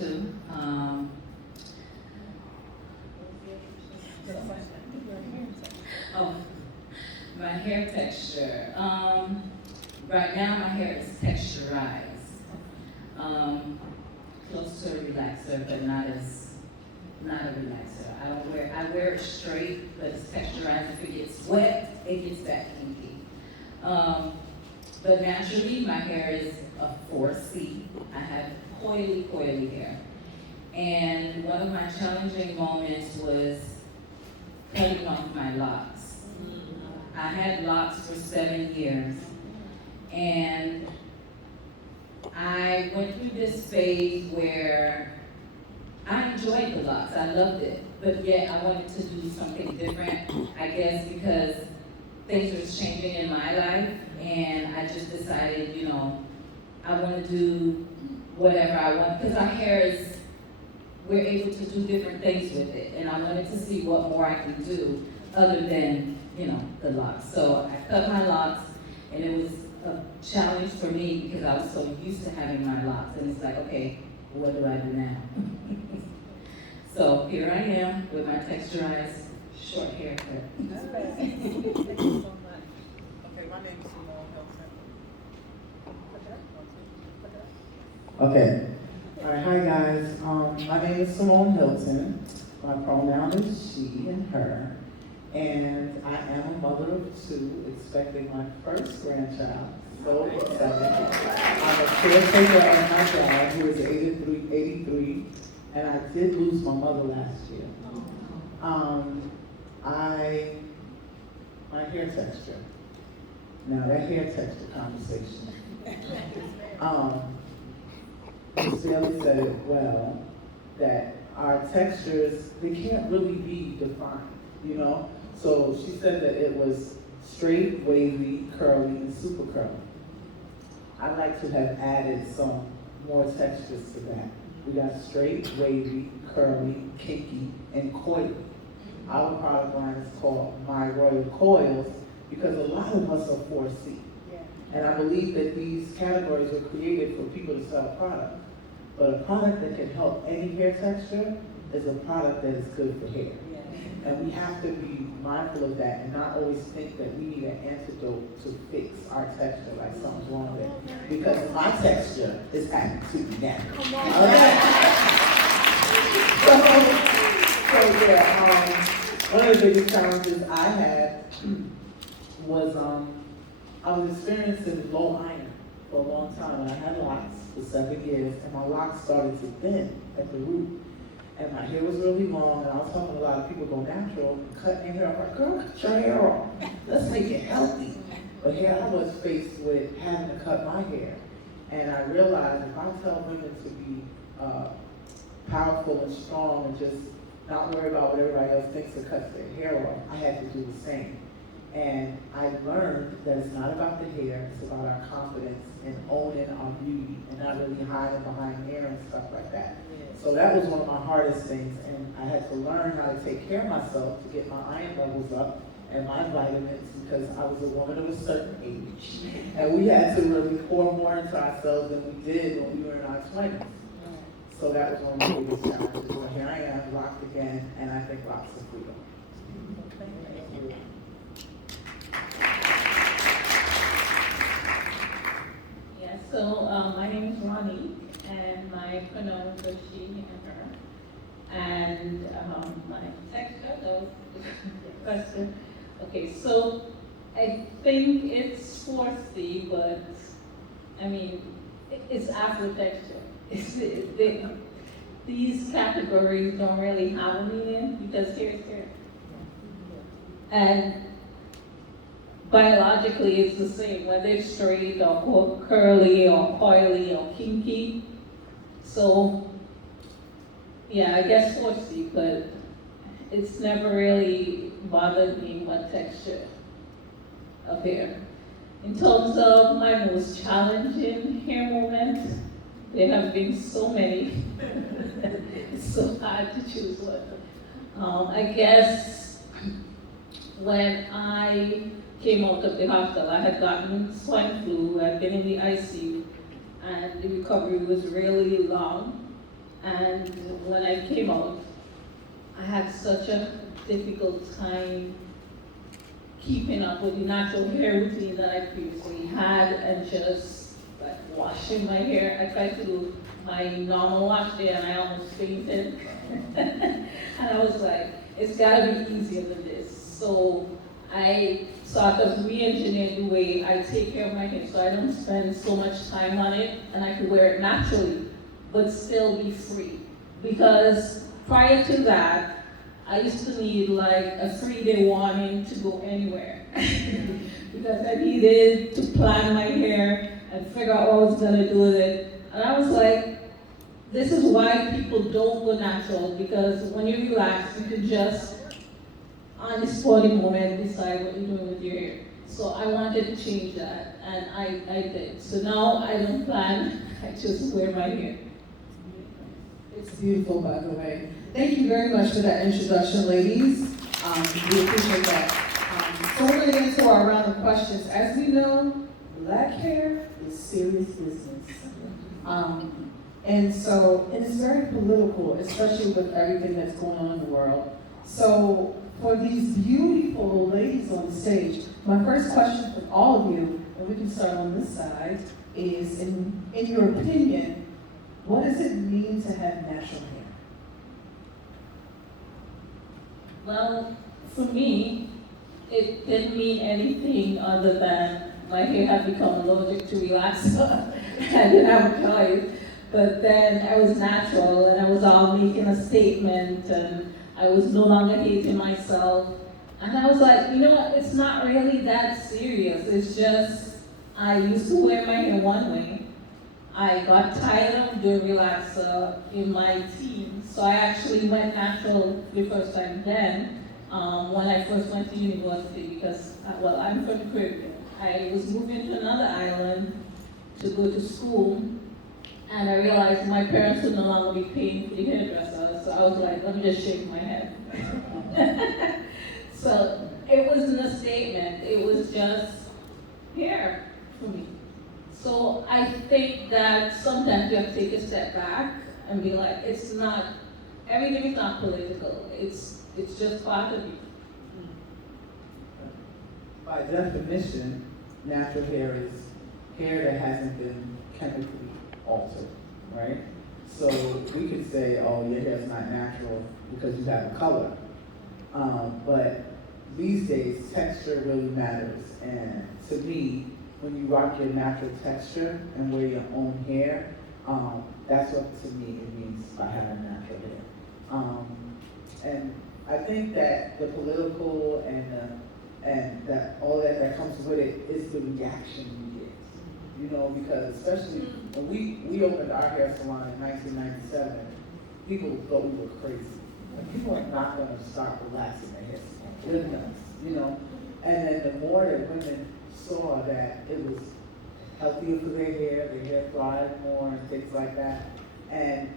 too. Oh, my hair texture. Right now my hair is texturized. Close to a relaxer, but not a relaxer. I wear it straight, but it's texturized. If it gets wet, it gets that kinky. But naturally, my hair is a 4C. I have coily hair. And one of my challenging moments was cutting off my locks. I had locks for 7 years. And I went through this phase where I enjoyed the locks, I loved it, but yet I wanted to do something different, I guess because things were changing in my life, and I just decided, I want to do whatever I want, because our hair is, we're able to do different things with it, and I wanted to see what more I can do other than, the locks. So I cut my locks, and it was a challenge for me because I was so used to having my locks, and it's like, okay, what do I do now? So here I am with my texturized short haircut. Thank you so much. Okay, my name is Simone Hilton. Okay. All right, hi guys. My name is Simone Hilton. My pronoun is she and her. And I am a mother of 2, expecting my first grandchild. So excited. I'm a caretaker at my dad, who is 83, and I did lose my mother last year. My hair texture. Now that hair texture conversation. Ms. Bailey said it well, that our textures, they can't really be defined, So she said that it was straight, wavy, curly, and super curly. I'd like to have added some more textures to that. We got straight, wavy, curly, kinky, and coily. Our product line is called My Royal Coils because a lot of us are 4C. And I believe that these categories were created for people to sell products. But a product that can help any hair texture is a product that is good for hair. And we have to be mindful of that and not always think that we need an antidote to fix our texture, like something's wrong with it. Because my texture is happy to be natural. One of the biggest challenges I had was I was experiencing low iron for a long time, and I had locks for 7 years, and my locks started to thin at the root. And my hair was really long, and I was helping a lot of people go natural and cut their hair off. Like, girl, cut your hair off. Let's make it healthy. But here I was faced with having to cut my hair. And I realized if I tell women to be powerful and strong and just not worry about what everybody else thinks or cuts their hair off, I had to do the same. And I learned that it's not about the hair, it's about our confidence and owning our beauty and not really hiding behind hair and stuff like that. So that was one of my hardest things, and I had to learn how to take care of myself to get my iron levels up and my vitamins because I was a woman of a certain age. And we had to really pour more into ourselves than we did when we were in our 20s. So that was one of my biggest challenges. Well, here I am, locked again, and I think locks are freedom. Yeah, so my name is Ronnie, and my pronouns are she and her. And my texture, that was the question. Okay, so I think it's 4C, but I mean, it's Afro texture. These categories don't really have a meaning because here's hair. And biologically it's the same, whether it's straight or curly or coily or kinky. So yeah, I guess 4C, but it's never really bothered me what texture of hair. In terms of my most challenging hair moment, there have been so many. It's so hard to choose one. I guess when I came out of the hospital, I had gotten swine flu, I'd been in the ICU, and the recovery was really long. And when I came out, I had such a difficult time keeping up with the natural hair routine that I previously had and just like washing my hair. I tried to do my normal wash day and I almost fainted. And I was like, it's gotta be easier than this. So I sort of re-engineered the way I take care of my hair so I don't spend so much time on it and I could wear it naturally, but still be free. Because prior to that, I used to need like a 3-day warning to go anywhere. Because I needed to plan my hair and figure out what I was gonna do with it. And I was like, this is why people don't go natural, because when you relax, you can just, on the spotty moment, decide what you're doing with your hair. So I wanted to change that, and I did. So now I don't plan, I just wear my hair. It's beautiful, by the way. Thank you very much for that introduction, ladies. We appreciate that. So we're going to get into our round of questions. As we know, black hair is serious business. And it's very political, especially with everything that's going on in the world. So for these beautiful ladies on the stage, my first question for all of you, and we can start on this side, is in your opinion, what does it mean to have natural hair? Well, for me, it didn't mean anything other than my hair had become allergic to relaxer. I didn't have a choice. But then I was natural and I was all making a statement and I was no longer hating myself. And I was like, you know what, it's not really that serious. It's just, I used to wear my hair one way. I got tired of doing relaxer in my teens, so I actually went natural the first time then, when I first went to university, because, well, I'm from the Caribbean. I was moving to another island to go to school, and I realized my parents would no longer be paying for the hairdresser, so I was like, let me just shave my head. So it wasn't a statement, it was just hair for me. So I think that sometimes you have to take a step back and be like, it's not, everything is not political, it's just part of you. By definition, natural hair is hair that hasn't been chemically altered, right? So we could say, oh, your hair's not natural because you have a color. But these days, texture really matters. And to me, when you rock your natural texture and wear your own hair, that's what to me it means by having natural hair. And I think that the political and that all that comes with it is the reaction you get. You know, because especially when we opened our hair salon in 1997, people thought we were crazy. Like, people are not going to start relaxing their hair salon. They're nuts, you know. And then the more that women saw that it was healthier for their hair thrived more and things like that. And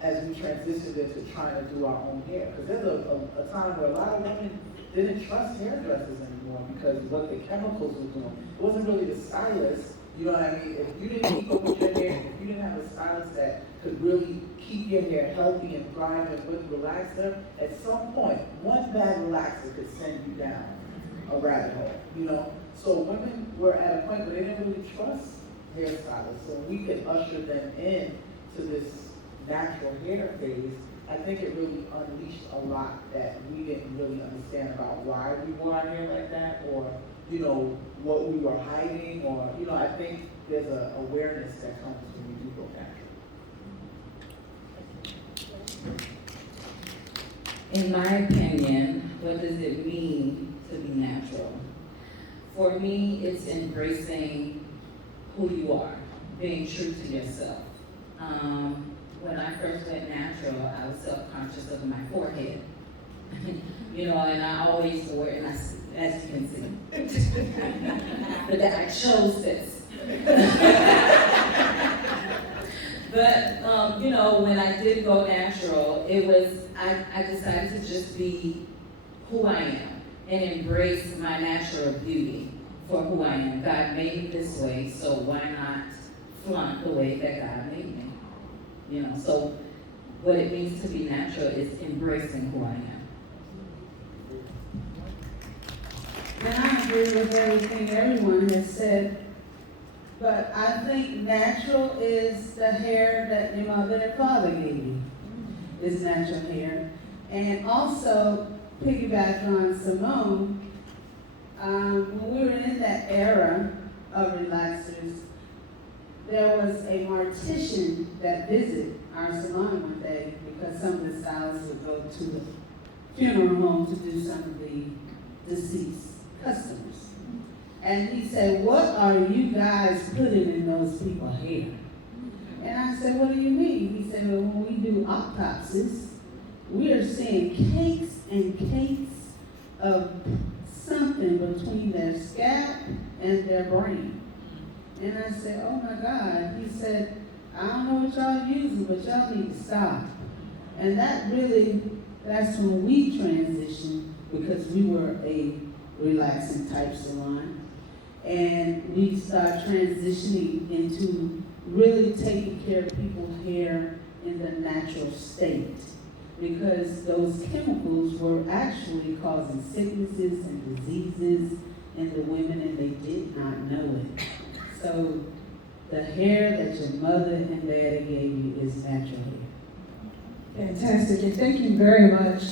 as we transitioned into trying to do our own hair, because there's a time where a lot of women didn't trust hairdressers anymore because what the chemicals were doing. It wasn't really the stylist, you know what I mean? If you didn't keep up with your hair, if you didn't have a stylist that could really keep your hair healthy and thrive and with relaxer, at some point, one bad relaxer could send you down a rabbit hole, you know? So women were at a point where they didn't really trust hairstylists, so we could usher them in to this natural hair phase. I think it really unleashed a lot that we didn't really understand about why we wore our hair like that, or, you know, what we were hiding, or, you know, I think there's an awareness that comes when we do go natural. In my opinion, what does it mean to be natural? For me, it's embracing who you are, being true to yourself. When I first went natural, I was self-conscious of my forehead. You know, and I always wore it, and as you can see. But I chose this. But, you know, when I did go natural, it was, I decided to just be who I am and embrace my natural beauty for who I am. God made me this way, so why not flaunt the way that God made me? you know, so what it means to be natural is embracing who I am. And I agree with everything everyone has said, but I think natural is the hair that your mother and father gave you, is natural hair. And also, piggyback on Simone, when we were in that era of relaxers, there was a mortician that visited our salon one day because some of the stylists would go to the funeral home to do some of the deceased customers. And he said, "What are you guys putting in those people's hair?" And I said, "What do you mean?" He said, "Well, when we do autopsies, we are seeing cakes and cakes of something between their scalp and their brain." And I said, "Oh my God." He said, "I don't know what y'all using, but y'all need to stop." And that's when we transitioned, because we were a relaxing type salon. And we start transitioning into really taking care of people's hair in the natural state, because those chemicals were actually causing sicknesses and diseases in the women, and they did not know it. So the hair that your mother and daddy gave you is natural hair. Fantastic, and thank you very much,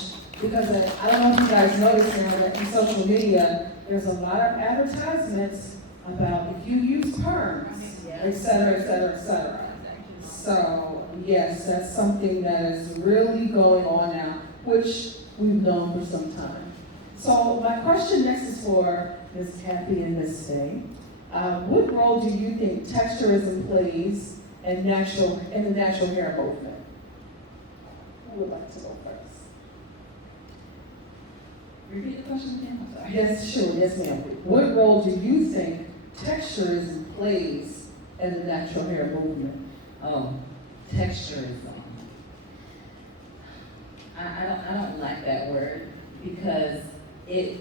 because I don't know if you guys noticed now that in social media, there's a lot of advertisements about if you use perms, et cetera, et cetera, et cetera. So, yes, that's something that is really going on now, which we've known for some time. So my question next is for Ms. Kathy and Ms. Day. What role do you think texturism plays in the natural hair movement? Who would like to go first? Repeat the question again, I'm sorry. Yes, sure, yes ma'am. What role do you think texturism plays in the natural hair movement? Oh, texturism. I don't like that word because it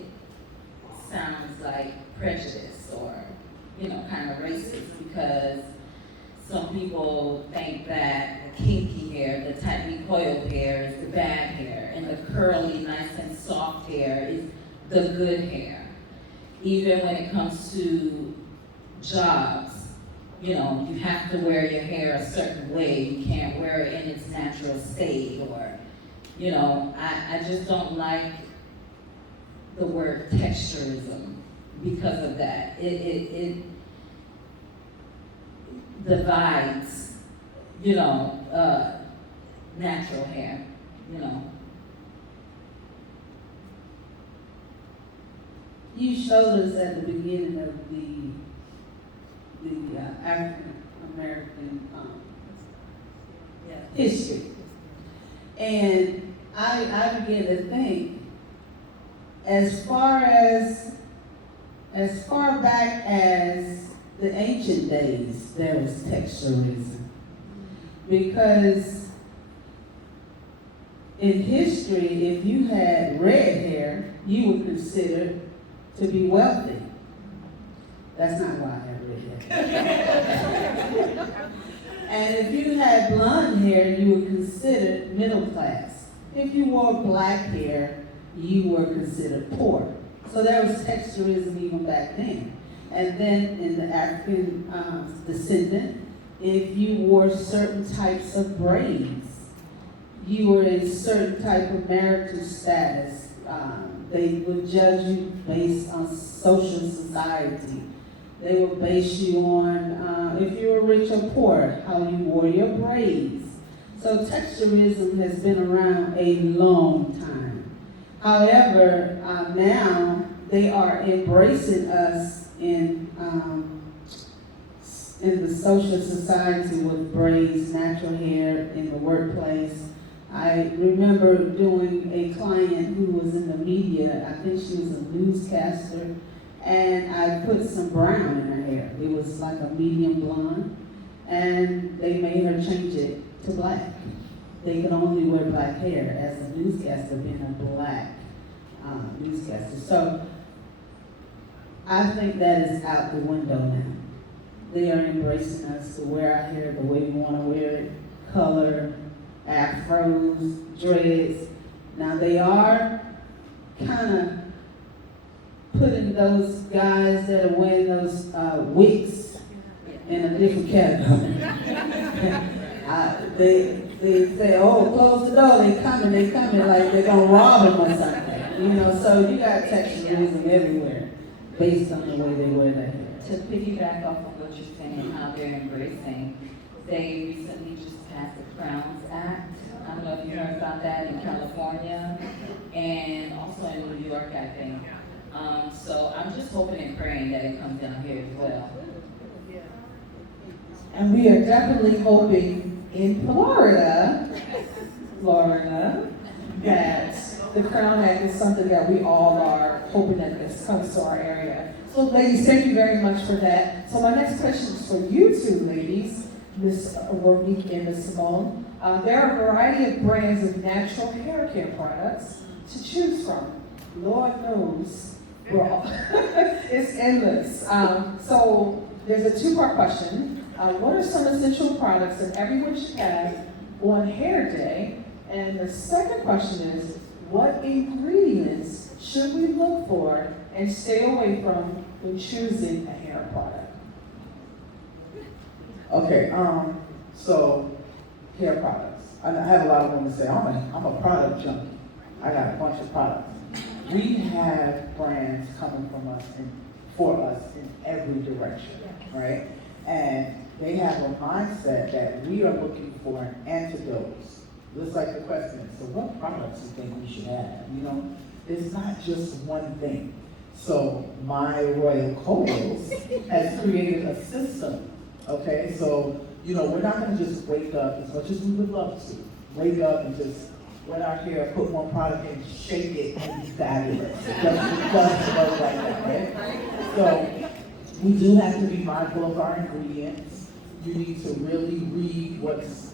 sounds like prejudice or, you know, kind of racist, because some people think that the kinky hair, the tightly coiled hair is the bad hair, and the curly, nice and soft hair is the good hair. Even when it comes to jobs, you know, you have to wear your hair a certain way. You can't wear it in its natural state, or, you know, I just don't like the word texturism because of that. It divides, you know, natural hair, you know. You showed us at the beginning of the African American history, and I began to think, as far back as the ancient days, there was texturism, because in history, if you had red hair, you were considered to be wealthy. That's not why I have red hair. And if you had blonde hair, you were considered middle class. If you wore black hair, you were considered poor. So there was texturism even back then. And then in the African descendant, if you wore certain types of braids, you were a certain type of marital status. They would judge you based on social society. They would base you on if you were rich or poor, how you wore your braids. So texturism has been around a long time. However, now they are embracing us in the social society with braids, natural hair in the workplace. I remember doing a client who was in the media. I think she was a newscaster, and I put some brown in her hair. It was like a medium blonde, and they made her change it to black. They could only wear black hair as a newscaster, being a black newscaster. So I think that is out the window now. They are embracing us to wear our hair the way we want to wear it, color, afros, dreads. Now they are kind of putting those guys that are wearing those wigs in a different category. They say, oh, close the door, they coming like they're gonna rob them or something. You know, so you got texturism everywhere based on the way they wear their hair. To piggyback off of what you're saying, how they're embracing, they recently just passed the Crowns Act. I don't know if you heard about that in California and also in New York, I think. So I'm just hoping and praying that it comes down here as well. And we are definitely hoping in Florida, that the Crown Act is something that we all are hoping that this comes to our area. So ladies, thank you very much for that. So my next question is for you two ladies, Ms. Warnick and Ms. Simone. There are a variety of brands of natural hair care products to choose from. Lord knows, we're all it's endless. So there's a two-part question. What are some essential products that everyone should have on hair day? And the second question is, what ingredients should we look for and stay away from when choosing a hair product? Okay, so hair products. I have a lot of women say, I'm a product junkie. I got a bunch of products. We have brands coming from us and for us in every direction, right? And they have a mindset that we are looking for an antidote. Just like the question is, so what products do you think we should have? You know, it's not just one thing. So my Royal Coils has created a system, okay? So, you know, we're not gonna just wake up, as much as we would love to, wake up and just wet our hair, put one product in, shake it, and be fabulous. It doesn't work like that, right? So we do have to be mindful of our ingredients. You need to really read what's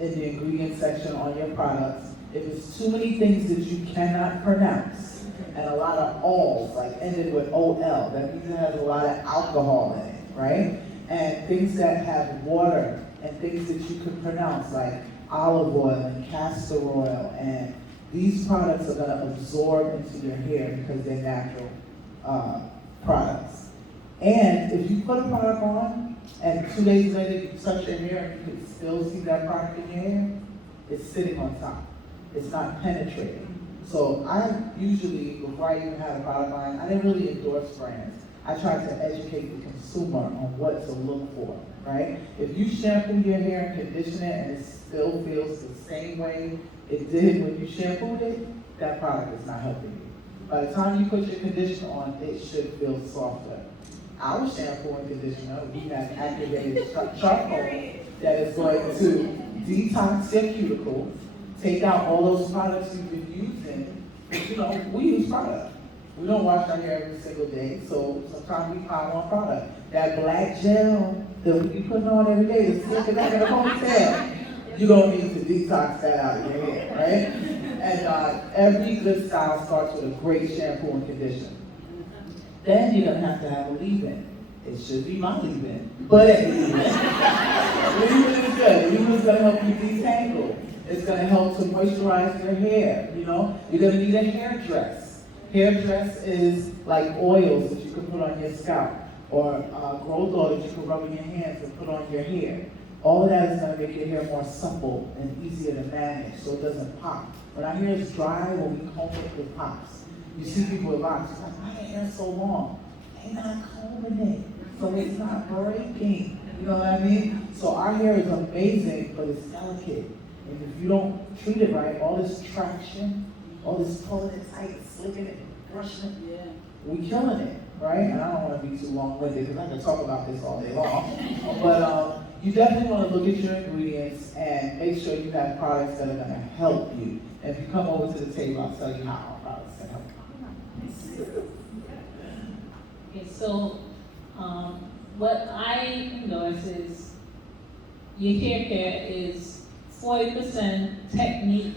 in the ingredient section on your products. If it's too many things that you cannot pronounce, and a lot of alls, like ended with OL, that means it has a lot of alcohol in it, right? And things that have water, and things that you can pronounce, like olive oil and castor oil, and these products are gonna absorb into your hair because they're natural products. And if you put a product on, and 2 days later you touch your hair and you can still see that product in your hair, it's sitting on top. It's not penetrating. So I usually, before I even had a product line, I didn't really endorse brands. I tried to educate the consumer on what to look for, right? If you shampoo your hair and condition it and it still feels the same way it did when you shampooed it, that product is not helping you. By the time you put your conditioner on, it should feel softer. Our shampoo and conditioner, we have activated charcoal that is going to detox your cuticle, take out all those products you've been using. You know, we use product. We don't wash our hair every single day, so sometimes we find one product. That black gel that we be putting on every day to stick it up in a ponytail, you're gonna need to detox that out of your hair, right? And every good style starts with a great shampoo and conditioner. Then you're gonna have to have a leave-in. It should be my leave-in, but a leave-in. Leave-in is good. Leave-in is gonna help you detangle. It's gonna help to moisturize your hair, you know? You're gonna need a hair dress. Hair dress is like oils that you can put on your scalp, or growth oil that you can rub in your hands and put on your hair. All of that is gonna make your hair more supple and easier to manage so it doesn't pop. When our hair is dry, when we comb it pops. You see people with locks, like, why your hair so long? They're not combing it, so it's not breaking. You know what I mean? So our hair is amazing, but it's delicate. And if you don't treat it right, all this traction, all this pulling it tight, slicking it, brushing it, we killing it, right? And I don't want to be too long-winded because I can talk about this all day long. But you definitely want to look at your ingredients and make sure you have products that are going to help you. And if you come over to the table, I'll tell you how our products can help you. Okay, so what I endorse is your hair care is 40% technique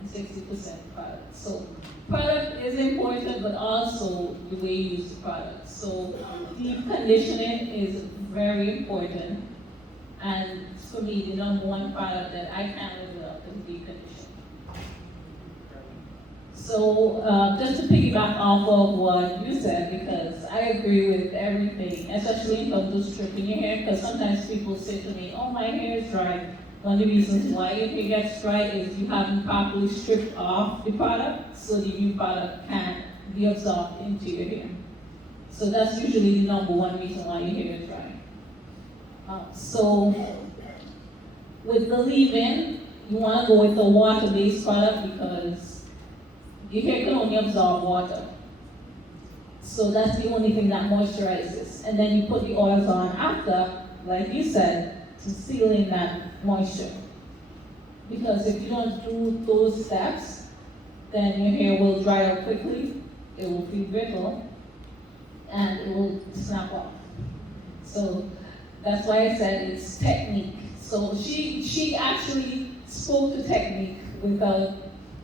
and 60% product. So product is important, but also the way you use the product. So deep conditioning is very important. And for me, the number one product that I can't live without is deep conditioning. So, just to piggyback off of what you said, because I agree with everything, especially in terms of stripping your hair, because sometimes people say to me, oh, my hair is dry. One of the reasons why your hair gets dry is you haven't properly stripped off the product, so the new product can't be absorbed into your hair. So that's usually the number one reason why your hair is dry. So, with the leave-in, you want to go with a water-based product because your hair can only absorb water. So that's the only thing that moisturizes. And then you put the oils on after, like you said, to seal in that moisture. Because if you don't do those steps, then your hair will dry out quickly, it will feel brittle, and it will snap off. So that's why I said it's technique. So she actually spoke to technique without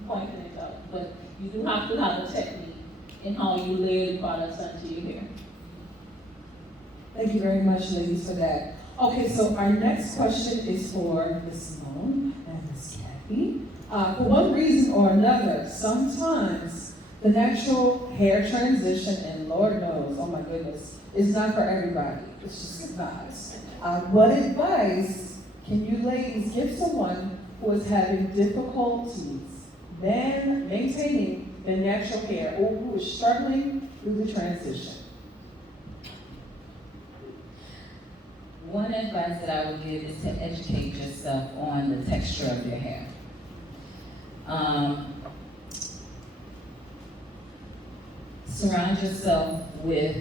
pointing it out, but you do have to have a technique in how you layer the products onto your hair. Thank you very much, ladies, for that. Okay, so our next question is for Ms. Simone and Ms. Kathy. For one reason or another, sometimes the natural hair transition, and Lord knows, oh my goodness, is not for everybody. It's just not. What advice can you ladies give someone who is having difficulties then maintaining their natural hair, or who is struggling through the transition? One advice that I would give is to educate yourself on the texture of your hair. Surround yourself with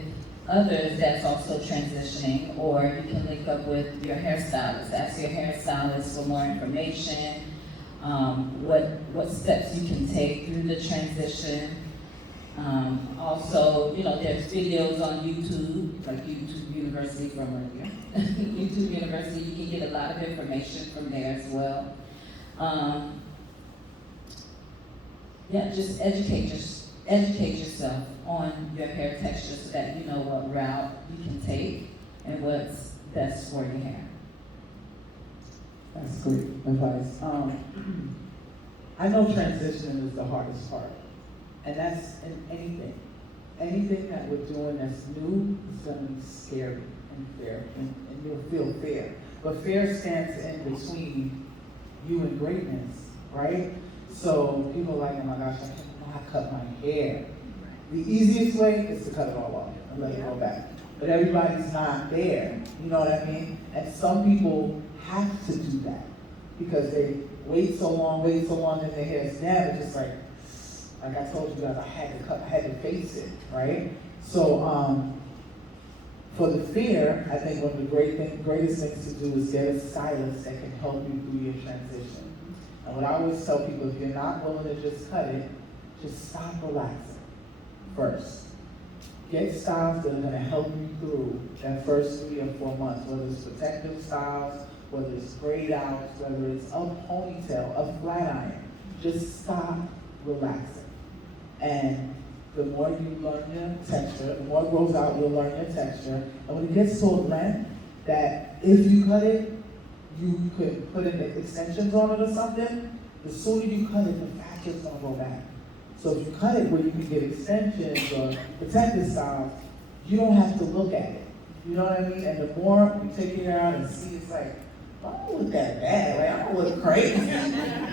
others that's also transitioning, or you can link up with your hairstylist. Ask your hairstylist for more information, what steps you can take through the transition. Also, there's videos on YouTube, like YouTube University from earlier. YouTube University, you can get a lot of information from there as well. Just educate yourself on your hair texture so that you know what route you can take and what's best for your hair. That's great advice. I know transitioning is the hardest part, and that's in anything. Anything that we're doing that's new is going to be scary and fair, and you'll feel fear. But fear stands in between you and greatness, right? So people are like, oh my gosh, I can't know how to cut my hair. The easiest way is to cut it all off and let it grow back. But everybody's not there, you know what I mean? And some people have to do that because they wait so long, and their hair is damaged. It's like I told you guys, I had to face it, right? So for the fear, I think one of the greatest things to do is get a stylist that can help you through your transition. And what I always tell people, if you're not willing to just cut it, just stop relaxing first. Get styles that are gonna help you through that first 3 or 4 months, whether it's protective styles, whether it's braid outs, whether it's a ponytail, a flat iron. Just stop relaxing. And the more you learn your texture, the more it grows out, you'll learn your texture. And when it gets to a length that if you cut it, you could put in the extensions on it or something, the sooner you cut it, the faster it's gonna go back. So if you cut it where you can get extensions or protective styles, you don't have to look at it. You know what I mean? And the more you take it out and see, it's like, I don't look that bad. Like, I don't look crazy. I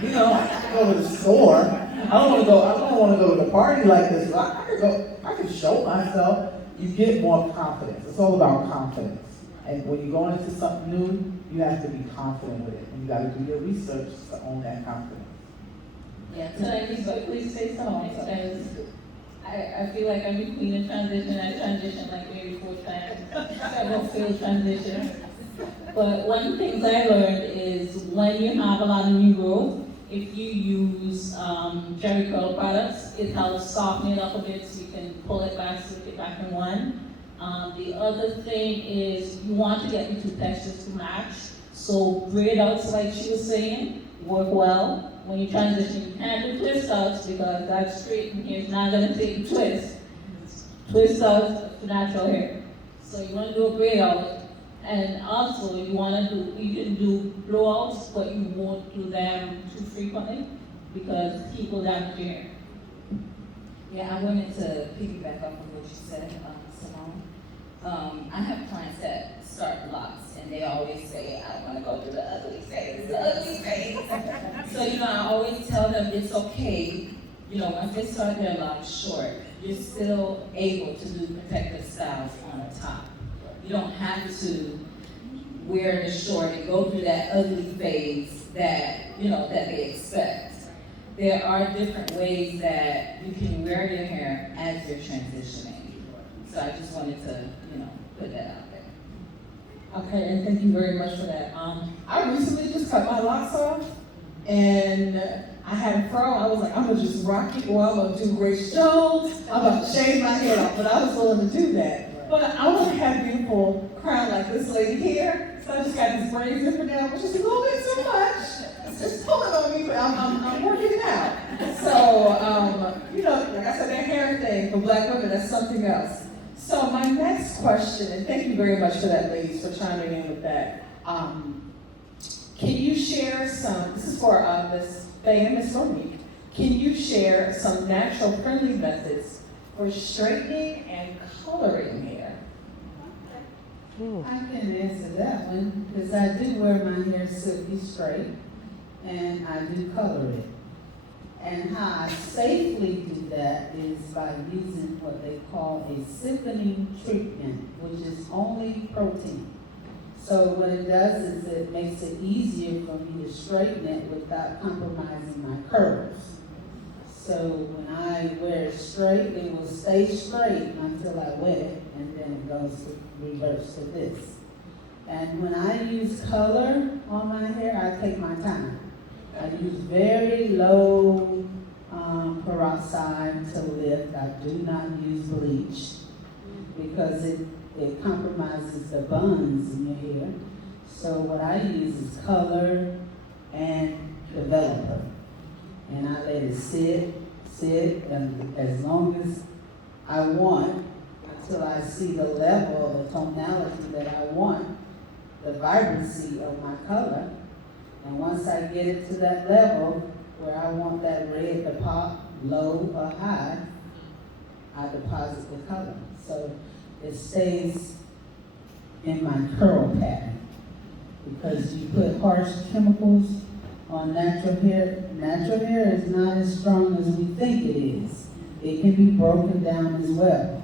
can go to the store. I don't want to go to the party like this. But I can show myself. You get more confidence. It's all about confidence. And when you go into something new, you have to be confident with it. And you got to do your research to own that confidence. Yeah, can I just quickly say something? Because I feel like I'm between a transition. I transitioned like maybe 4 times. Several failed transitions. But one of the things I learned is when you have a lot of new growth, if you use Jerry Curl products, it helps soften it up a bit so you can pull it back, slip it back in one. The other thing is you want to get the 2 textures to match. So braid outs, like she was saying, work well. When you transition, you can't do twist outs because that straightened hair is not going to take a twist. Twist outs to natural hair. So you want to do a braid out, And also, you can do blowouts, but you won't do them too frequently because people damage your hair. Yeah, I wanted to piggyback off of what you said, Simone. I have clients that start locks, and they always say, I want to go through the ugly phase, the ugly phase. So, I always tell them it's okay. Once they start their locks short, you're still able to do protective styles on the top. You don't have to wear the short and go through that ugly phase that they expect. There are different ways that you can wear your hair as you're transitioning. So I just wanted to, put that out there. Okay, and thank you very much for that. I recently just cut my locks off, and I had a fro. I was like, I'm gonna just rock it, or I'm gonna do Grace Jones. I'm about to shave my head off, but I was willing to do that. But I want to have a beautiful crown like this lady here, so I just got this braid zipper down, which is a little bit too much. It's just pulling on me, but I'm working it out. So, like I said, that hair thing for Black women, that's something else. So my next question, and thank you very much for that, ladies, for chiming in with that. Can you share this is for Ms. Faye and Ms. Monique, can you share some natural friendly methods for straightening and coloring hair? I can answer that one, because I do wear my hair silky straight, and I do color it. And how I safely do that is by using what they call a siphoning treatment, which is only protein. So what it does is it makes it easier for me to straighten it without compromising my curls. So when I wear it straight, it will stay straight until I wet it, and then it goes to reverse to this. And when I use color on my hair, I take my time. I use very low peroxide to lift. I do not use bleach because it compromises the buns in your hair. So what I use is color and developer. And I let it sit, and as long as I want, until I see the level, the tonality that I want, the vibrancy of my color. And once I get it to that level where I want that red to pop, low or high, I deposit the color. So it stays in my curl pattern. Because you put harsh chemicals on natural hair is not as strong as we think it is. It can be broken down as well.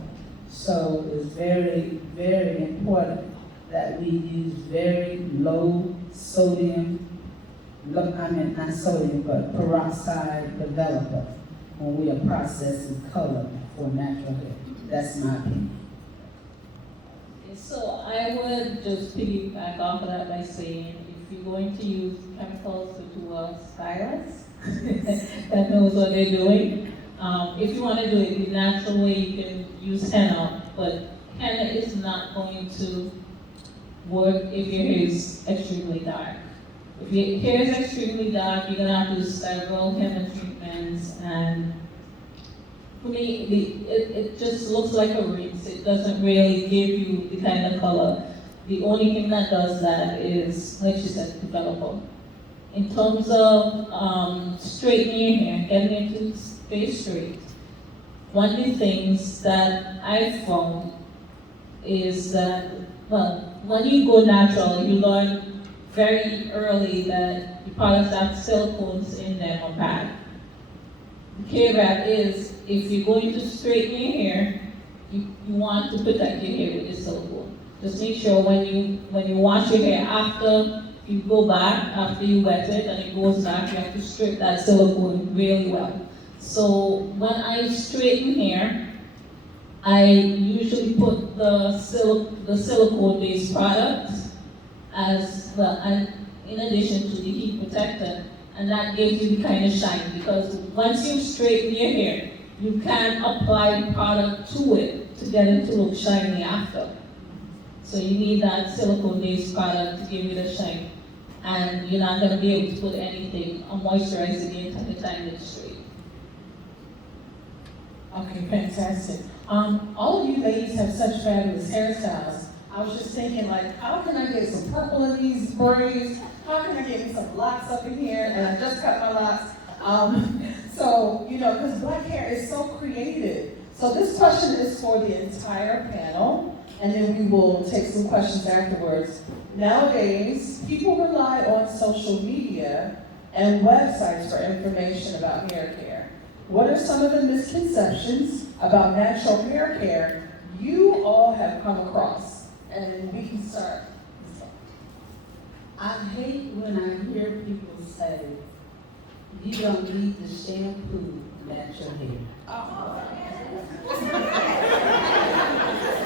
So it's very, very important that we use very low sodium, not sodium, but peroxide developer when we are processing color for natural hair. That's my opinion. So I would just piggyback off of that by saying, if you're going to use chemicals to do a stylist that knows what they're doing, if you want to do it the natural way, you can use henna, but henna is not going to work if your hair is extremely dark. If your hair is extremely dark, you're going to have to do several henna treatments, and for me, it just looks like a rinse. It doesn't really give you the kind of color. The only thing that does that is, like she said, developer. In terms of straightening your hair, getting it to stay straight, one of the things that I found is that, when you go natural, you learn very early that the products have silicones in them or bad. The caveat is, if you're going to straighten your hair, you want to protect your hair with the silicone. Just make sure when you wash your hair after you go back, after you wet it and it goes back, you have to strip that silicone really well. So when I straighten hair, I usually put the silicone-based product as well, and in addition to the heat protector, and that gives you the kind of shine, because once you straighten your hair, you can apply product to it to get it to look shiny after. So you need that silicone-based product to give you the shine, and you're not going to be able to put anything or moisturize it the entire time it's straight. Okay, fantastic. All of you ladies have such fabulous hairstyles. I was just thinking like, how can I get some purple in these braids? How can I get some locks up in here? And I just cut my locks. So, you know, because black hair is so creative. So this question is for the entire panel, and then we will take some questions afterwards. Nowadays, people rely on social media and websites for information about hair care. What are some of the misconceptions about natural hair care you all have come across? And we can start. I hate when I hear people say, you don't need to shampoo natural hair.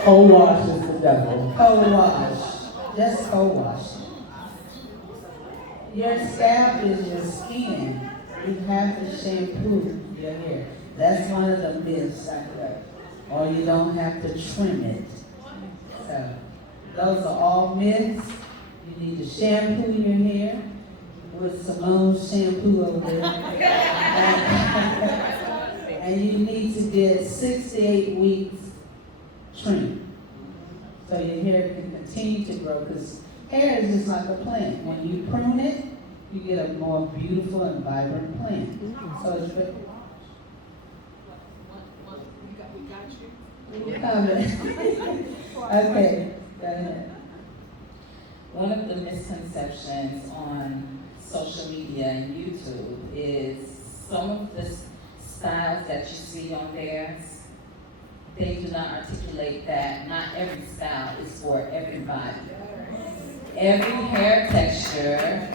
Co-wash is the devil. Co-wash, just co-wash. Your scalp is your skin. You have to shampoo your hair. That's one of the myths I heard. Or you don't have to trim it. So, those are all myths. You need to shampoo your hair with Simone's shampoo over there. And you need to get 6 to 8 weeks trim. So your hair can continue to grow, because hair is just like a plant. When you prune it, you get a more beautiful and vibrant plant. So it's very okay, go ahead. One of the misconceptions on social media and YouTube is some of the styles that you see on there, they do not articulate that not every style is for everybody. Every hair texture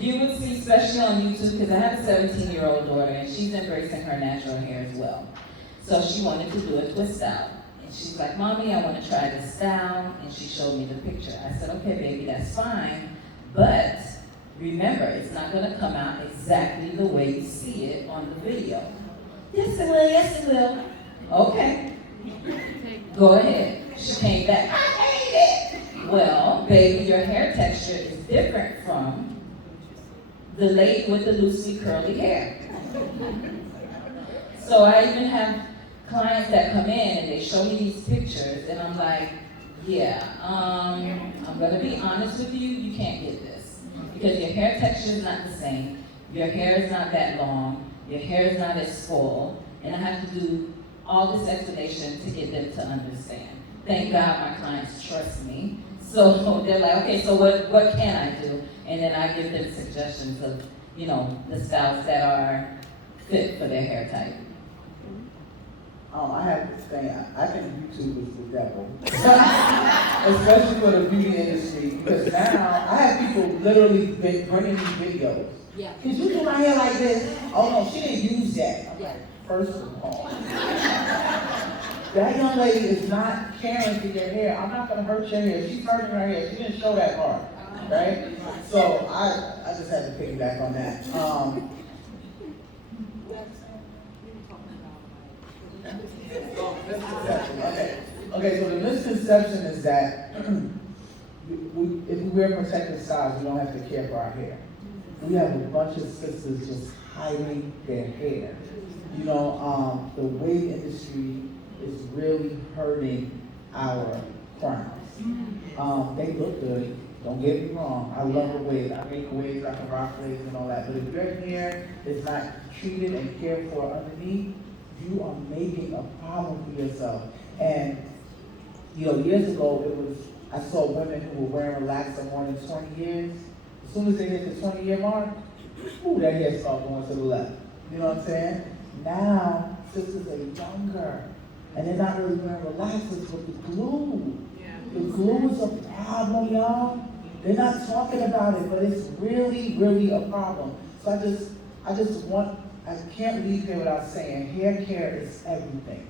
you would see, especially on YouTube, because I have a 17-year-old daughter and she's embracing her natural hair as well. So she wanted to do a twist out. And she's like, Mommy, I want to try this style. And she showed me the picture. I said, okay, baby, that's fine. But remember, it's not going to come out exactly the way you see it on the video. Yes, it will. Yes, it will. Okay. Go ahead. She came back. I hate it. Well, baby, your hair texture is different from the lady with the loosely curly hair. So I even have clients that come in and they show me these pictures and I'm like, yeah, I'm gonna be honest with you, you can't get this. Because your hair texture is not the same, your hair is not that long, your hair is not as full, and I have to do all this explanation to get them to understand. Thank God my clients trust me. So they're like, okay, so what can I do? And then I give them suggestions of, you know, the styles that are fit for their hair type. I have to say, I think YouTube is the devil. Especially for the beauty industry, because now I have people literally bringing me videos. Yeah. Could you do my hair like this? Oh no, she didn't use that. I'm like, first of all, that young lady is not caring for your hair. I'm not gonna hurt your hair. She's hurting her hair. She didn't show that part, right? So I just had to piggyback on that. Okay, so the misconception is that if we wear protective styles, we don't have to care for our hair. We have a bunch of sisters just hiding their hair. You know, the wig industry is really hurting our crowns. They look good, don't get me wrong. I love a wig. I make wigs, I can rock wigs and all that. But if your hair is not treated and cared for underneath, you are making a problem for yourself. And, you know, years ago, I saw women who were wearing relaxer more than 20 years. As soon as they hit the 20-year mark, ooh, that hair started going to the left. You know what I'm saying? Now, sisters are younger, and they're not really wearing relaxers with the glue. The glue is a problem, y'all. They're not talking about it, but it's really, really a problem. So I can't leave here without saying hair care is everything.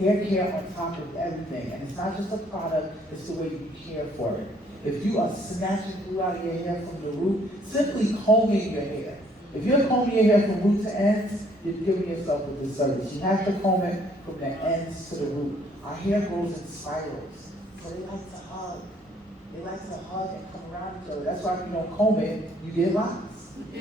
Hair care on top of everything. And it's not just a product, it's the way you care for it. If you are snatching glue out of your hair from the root, simply combing your hair. If you're combing your hair from root to ends, you're giving yourself a disservice. You have to comb it from the ends to the root. Our hair grows in spirals. So they like to hug. They like to hug and come around each other. That's why if you don't comb it, you get locks.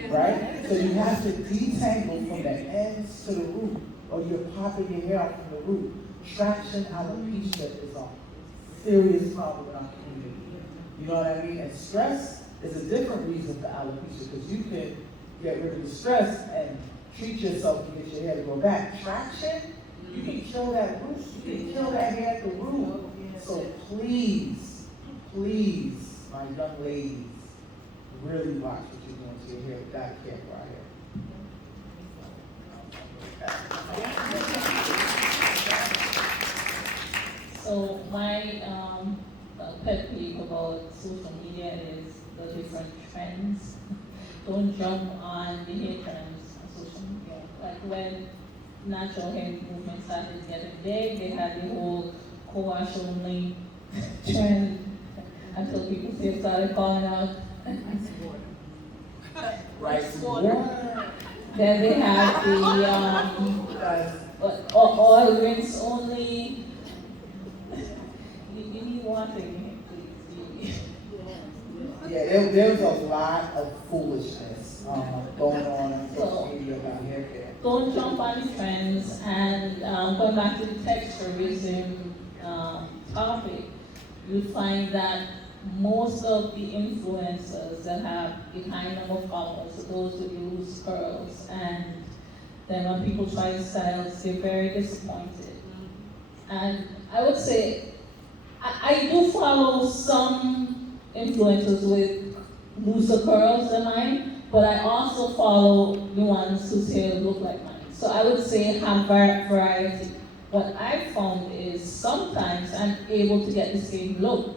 Right? So you have to detangle from the ends to the root. or you're popping your hair out from the root. Traction alopecia is a serious problem in our community. You know what I mean? And stress is a different reason for alopecia, because you can get rid of the stress and treat yourself to get your hair to grow back. Traction, you can kill that root. You can kill that hair at the root. So please, please, my young ladies, really watch what you're doing to your hair. We gotta care for our hair. So my pet peeve about social media is the different trends. Don't jump on the hair trends on social media. Like when natural hair movement started getting big, they had the whole co-wash only trend until people started calling out. Right. Then they have the oil rinse only. You need water in here, please. Yeah, there's a lot of foolishness going on social media about hair care. Don't jump on the trends, and going back to the texturism topic, you find that most of the influencers that have the high number of followers are those with loose curls, and then when people try styles, they're very disappointed. And I would say, I do follow some influencers with looser curls than mine, but I also follow the ones whose hair look like mine. So I would say have variety. What I found is sometimes I'm able to get the same look,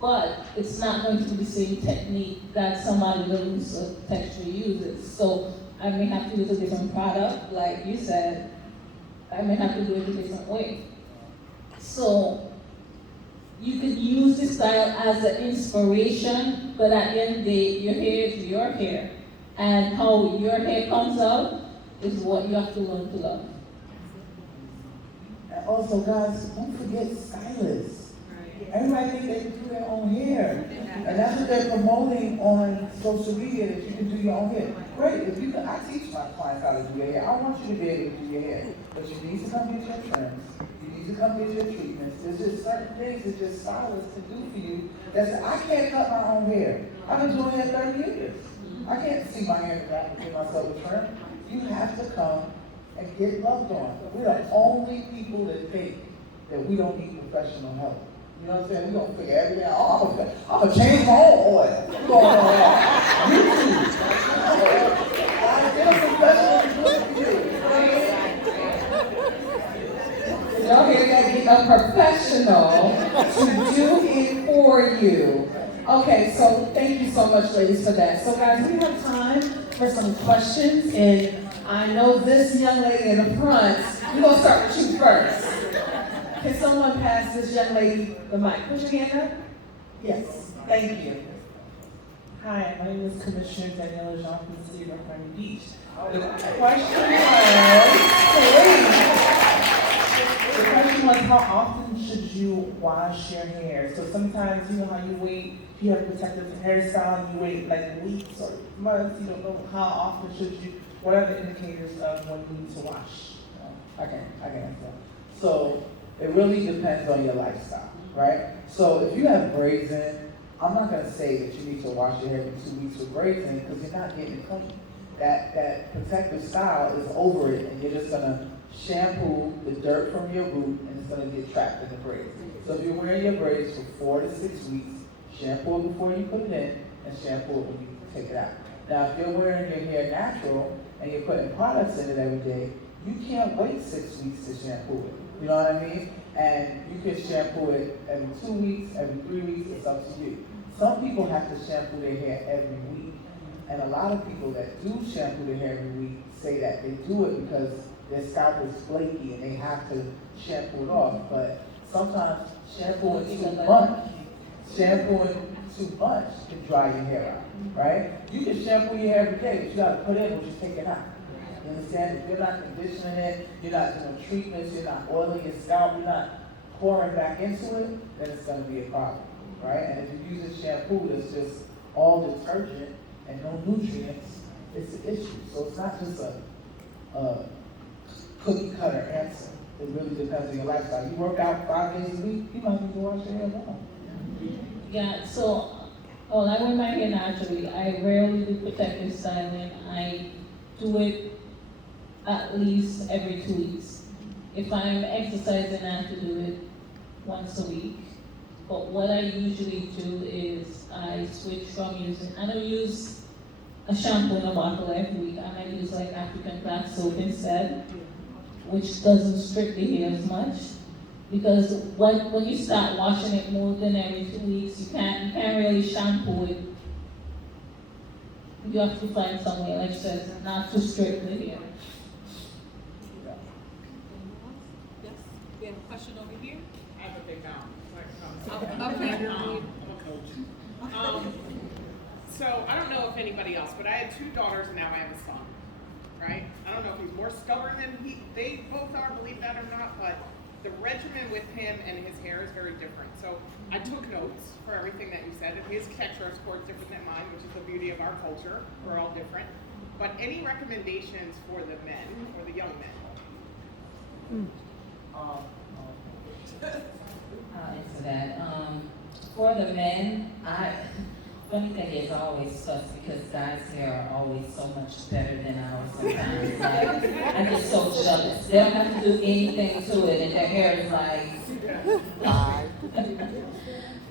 but it's not going to be the same technique that somebody with a looser texture uses. So I may have to use a different product, like you said. I may have to do it a different way. So you could use this style as an inspiration, but at the end of the day, your hair is your hair. And how your hair comes out is what you have to learn to love. And also, guys, don't forget stylists. Everybody thinks they can do their own hair. And that's what they're promoting on social media, that you can do your own hair. Great, if you can, I teach my clients how to do their hair. I want you to be able to do your hair. But you need to come get your trims. You need to come get your treatments. There's just certain things that just stylists can do for you. That's, I can't cut my own hair. I've been doing hair 30 years. I can't see my hair in the back and get myself a trim. You have to come and get loved on. We're the only people that think that we don't need professional help. You know what I'm saying? We don't figure everything out. Oh, I'm gonna change my own oil. What's going on here? YouTube. Get a professional to do it for you. Y'all hear that? Get a professional to do it for you. Okay, so thank you so much, ladies, for that. So guys, we have time for some questions, and I know this young lady in the front, we're gonna start with you first. Can someone pass this young lady the mic? Put your hand up. Yes, thank you. Hi, my name is Commissioner Daniela Jean from the City of Miami Beach. The question was, how often should you wash your hair? So sometimes, you know how you wait, if you have a protective hairstyle, and you wait like weeks or months, you don't know how often should you, what are the indicators of when you need to wash? I can answer that. So it really depends on your lifestyle, right? So if you have braids in, I'm not gonna say that you need to wash your hair for 2 weeks with braids in, because you're not getting it clean. That protective style is over it, and you're just gonna shampoo the dirt from your root, and it's gonna get trapped in the braids. So if you're wearing your braids for 4 to 6 weeks, shampoo it before you put it in, and shampoo it when you take it out. Now, if you're wearing your hair natural, and you're putting products in it every day, you can't wait 6 weeks to shampoo it. You know what I mean? And you can shampoo it every 2 weeks, every 3 weeks, it's up to you. Some people have to shampoo their hair every week. And a lot of people that do shampoo their hair every week say that they do it because their scalp is flaky and they have to shampoo it off. But sometimes shampooing too much can dry your hair out, right? You can shampoo your hair every day, but you gotta put in what you're taking out. You understand? If you're not conditioning it, you're not doing treatments, you're not oiling your scalp, you're not pouring back into it, then it's gonna be a problem, right? And if you're using shampoo that's just all detergent and no nutrients, it's an issue. So it's not just a cookie cutter answer. It really depends on your lifestyle. You work out 5 days a week, you might as well wash your hair more. Yeah, so, I wear my hair naturally. I rarely do protective styling. I do it at least every 2 weeks. If I'm exercising, I have to do it once a week. But what I usually do is I switch from I don't use a shampoo in a bottle every week. I might use like African black soap instead, which doesn't strip the hair as much. Because when you start washing it more than every 2 weeks, you can't really shampoo it. You have to find some way, like you said, not to strip the hair. Yes, we have a question over here. I have a big Okay. I'm a coach. So I don't know if anybody else, but I had 2 daughters and now I have a son, right? I don't know if he's more stubborn than they both are, believe that or not, but the regimen with him and his hair is very different. So I took notes for everything that you said, and his texture score is different than mine, which is the beauty of our culture. We're all different. But any recommendations for the men, or the young men? I'll answer that. For the men, funny thing is, I always fuss because guys' hair are always so much better than ours sometimes. Like, I get so jealous. They don't have to do anything to it, and their hair is like,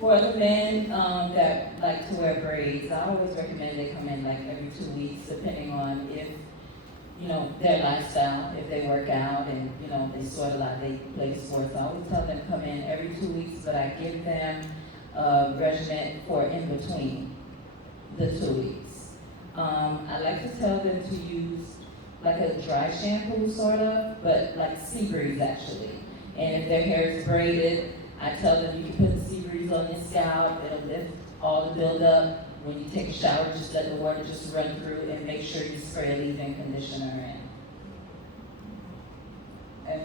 for the men that like to wear braids, I always recommend they come in like every 2 weeks, depending on if, their lifestyle, if they work out and, they sort of like they play sports. I always tell them to come in every 2 weeks, but I give them a regimen for in between the 2 weeks. I like to tell them to use like a dry shampoo sort of, but like sea breeze actually. And if their hair is braided, I tell them you can put the sea breeze on your scalp, it'll lift all the buildup. When you take a shower, just let the water just run through and make sure you spray a leave-in conditioner in. And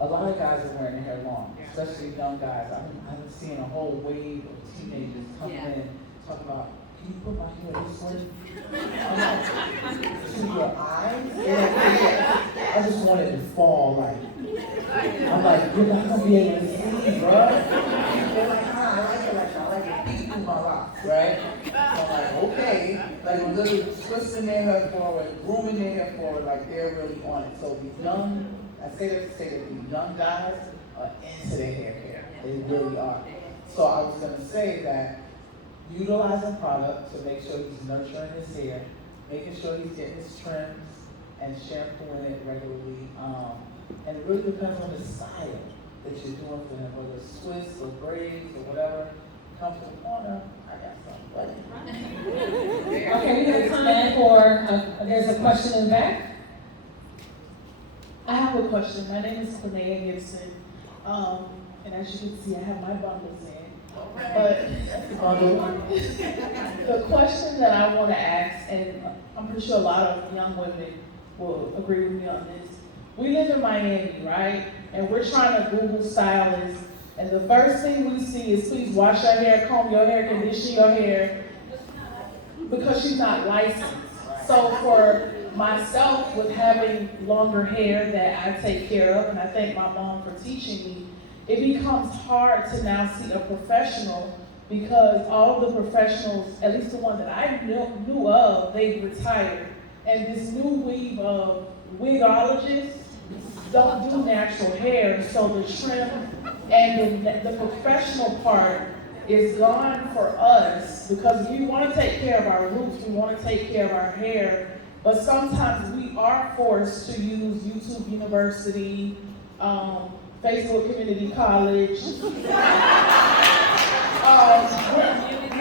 a lot of guys are wearing their hair long, especially young guys. I've been seeing a whole wave of teenagers come in talking about, can you put my hair this way? I'm like, to your eyes? Yeah. I just want it to fall like, I'm like, you're not gonna be able to see, bro. They're like, I like it like that. I like it deep through my locks, right? So I'm like, okay. Like a little twisting their hair forward, grooming their hair forward, like they're really on it. So the young, I say that to say that the young guys are into their hair care. They really are. So I was gonna say that utilizing product to make sure he's nurturing his hair, making sure he's getting his trims and shampooing it regularly. And it really depends on the style that you're doing for him, whether it's twists or braids or whatever. Come to the corner, I got something. Okay, we have time for, there's a question in the back. I have a question. My name is Quinea Gibson. And as you can see, I have my bundles in. But the question that I want to ask, and I'm pretty sure a lot of young women will agree with me on this. We live in Miami, right? And we're trying to Google stylists. And the first thing we see is please wash your hair, comb your hair, condition your hair, because she's not licensed. So for myself, with having longer hair that I take care of, and I thank my mom for teaching me, it becomes hard to now see a professional because all of the professionals, at least the one that I knew of, they retired. And this new weave of wigologists don't do natural hair, so the trim and the professional part is gone for us because we want to take care of our roots, we want to take care of our hair, but sometimes we are forced to use YouTube University, Facebook Community College.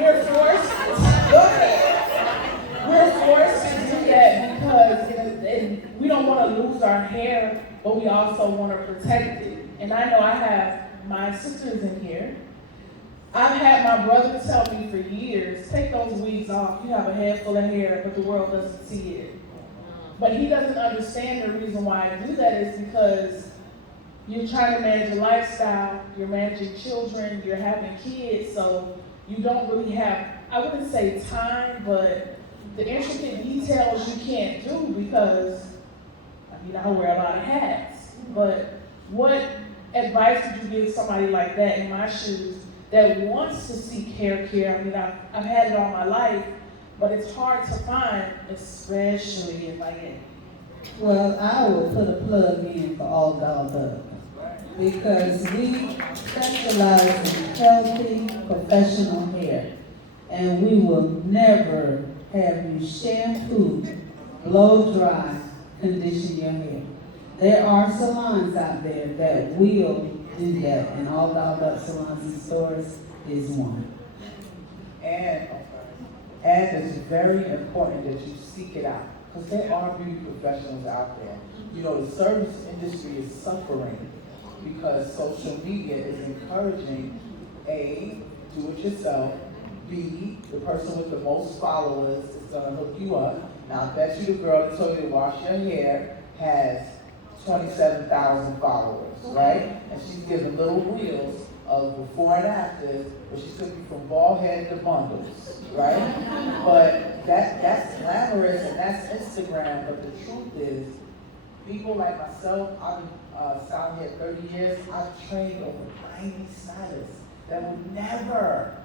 We're forced to do that because we don't want to lose our hair, but we also want to protect it. And I know I have my sisters in here. I've had my brother tell me for years, take those wigs off. You have a head full of hair, but the world doesn't see it. But he doesn't understand the reason why I do that is because you're trying to manage a lifestyle, you're managing children, you're having kids, so you don't really have, I wouldn't say time, but the intricate details you can't do because You know, I wear a lot of hats. But what advice would you give somebody like that in my shoes that wants to seek hair care? I mean, I've had it all my life, but it's hard to find, especially in Miami. Well, I will put a plug in for All Dolled Up because we specialize in healthy, professional hair. And we will never have you shampoo, blow dry, condition your hair. There are salons out there that will do that, and All Dolled Up salons and stores is one. And it's very important that you seek it out, because there are beauty professionals out there. You know, the service industry is suffering because social media is encouraging A, do it yourself, B, the person with the most followers is gonna hook you up. Now, I bet you the girl that told you to wash your hair has 27,000 followers, right? And she's giving little reels of before and afters, but she took you from bald head to bundles, right? But that's glamorous and that's Instagram, but the truth is, people like myself, I've been styling here 30 years, I've trained over 90 stylists that would never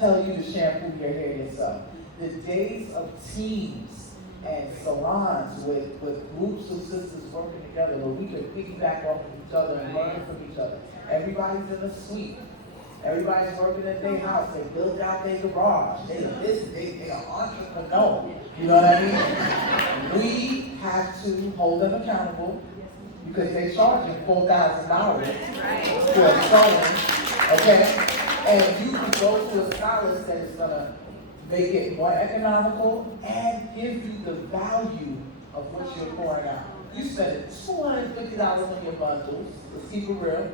tell you to shampoo your hair yourself. The days of teams and salons with groups of sisters working together where we could piggyback off of each other and learn from each other. Everybody's in a suite. Everybody's working at their house. They build out their garage. They are entrepreneur. You know what I mean? We have to hold them accountable because they're charging $4,000 for a salon, okay? And you can go to a stylist that is gonna make it more economical and give you the value of what you're pouring out. You spend $250 on your bundles, let's keep it real.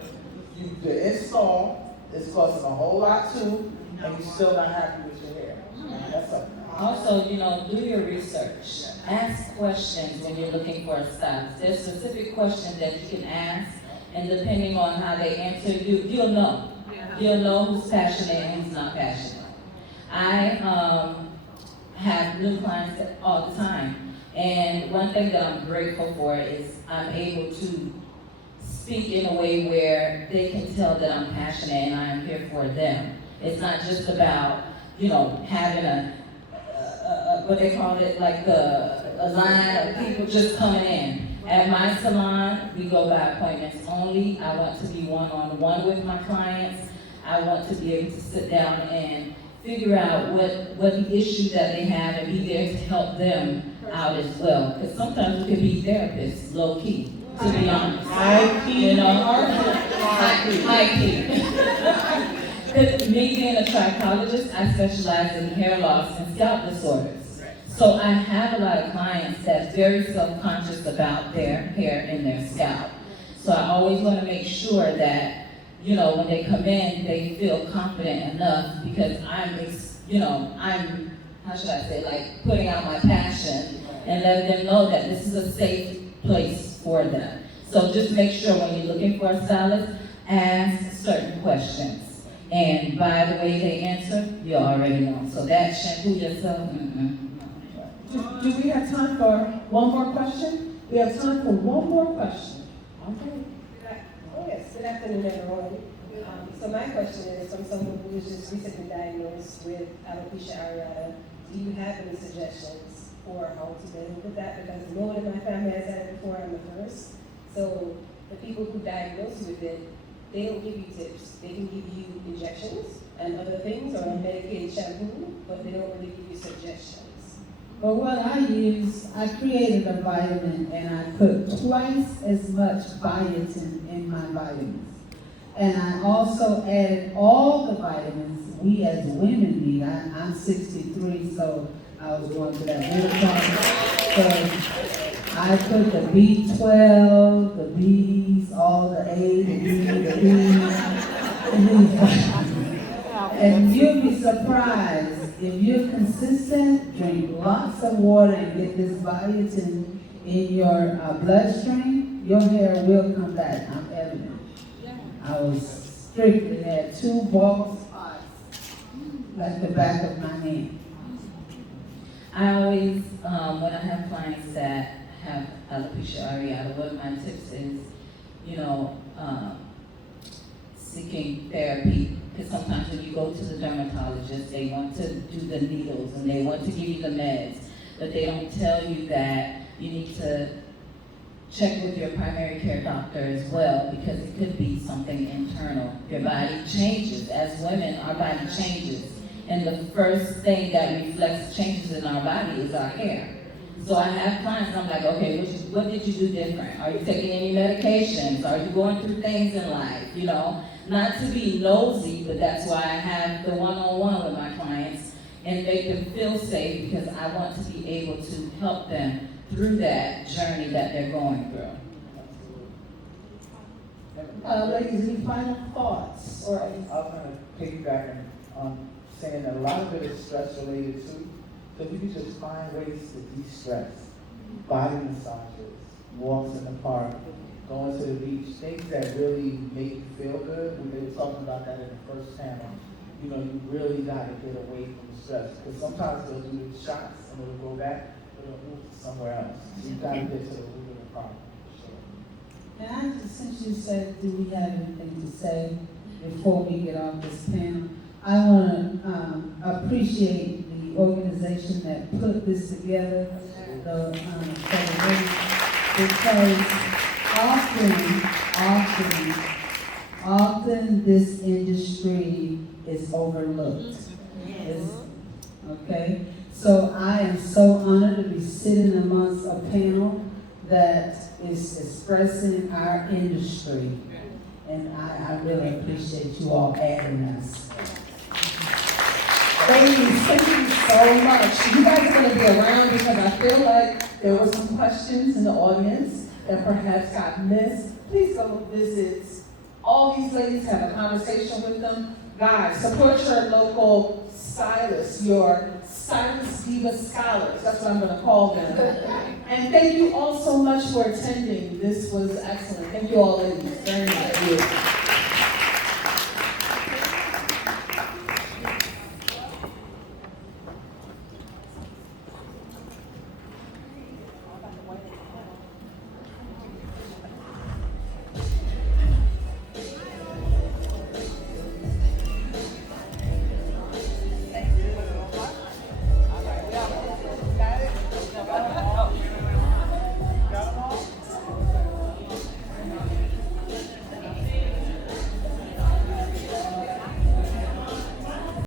The install is costing a whole lot too, and you're still not happy with your hair. That's a Also, you know, do your research. Ask questions when you're looking for a stylist. There's specific questions that you can ask, and depending on how they answer you, you'll know. You'll know who's passionate and who's not passionate. I have new clients all the time, and one thing that I'm grateful for is I'm able to speak in a way where they can tell that I'm passionate and I am here for them. It's not just about, you know, having what they call it, like a line of people just coming in. At my salon, we go by appointments only. I want to be one-on-one with my clients. I want to be able to sit down and figure out what the issues that they have and be there to help them out as well. Because sometimes we can be therapists, low-key, to be honest. High-key. You know? High-key. Because me being a trichologist, I specialize in hair loss and scalp disorders. So I have a lot of clients that's very self-conscious about their hair and their scalp. So I always want to make sure that, you know, when they come in, they feel confident enough because I'm, how should I say, like putting out my passion and letting them know that this is a safe place for them. So just make sure when you're looking for a stylist, ask certain questions. And by the way they answer, you already know. So that shampoo yourself, Do we have time for one more question? We have time for one more question. Okay. Oh yes, good afternoon everyone. So my question is from someone who was just recently diagnosed with alopecia areata, do you have any suggestions for how to deal with that? Because no one in my family has had it before, I'm the first. So the people who diagnose with it, they don't give you tips. They can give you injections and other things or a medicated shampoo, but they don't really give you suggestions. But what I use, I created a vitamin and I put twice as much biotin in my vitamins. And I also added all the vitamins we as women need. I'm 63, so I was going to that middle class. So I put the B12, the Bs, all the A, the D, the E, and you'll be surprised. If you're consistent, drink lots of water and get this biotin in your bloodstream, your hair will come back. I'm evident. I was strictly had 2 bald spots like the back of my hand. I always, when I have clients that have alopecia areata, what my tips is, you know, seeking therapy. Because sometimes when you go to the dermatologist, they want to do the needles and they want to give you the meds, but they don't tell you that you need to check with your primary care doctor as well, because it could be something internal. Your body changes. As women, our body changes. And the first thing that reflects changes in our body is our hair. So I have clients and I'm like, okay, what did you do different? Are you taking any medications? Are you going through things in life? You know, not to be nosy, but that's why I have the one-on-one with my clients and make them feel safe, because I want to be able to help them through that journey that they're going through. Ladies, any final thoughts? Or I was going to piggyback on saying that a lot of it is stress related too. So if you can just find ways to de-stress, body massages, walks in the park, going to the beach, things that really make you feel good. They were talking about that in the first panel. You know, you really got to get away from the stress, because sometimes they'll do the shots and it'll go back, but it'll move to somewhere else. So you got to get to the root of the problem. Sure. And since you said, do we have anything to say before we get off this panel? I want to appreciate the organization that put this together, because often this industry is overlooked. Okay, so I am so honored to be sitting amongst a panel that is expressing our industry, and I really appreciate you all adding us. ladies, thank you so much. You guys are going to be around because I feel like there were some questions in the audience that perhaps got missed. Please go visit all these ladies, have a conversation with them. Guys, support your local stylists, your stylist diva scholars. That's what I'm going to call them. And thank you all so much for attending. This was excellent. Thank you all, ladies, very much.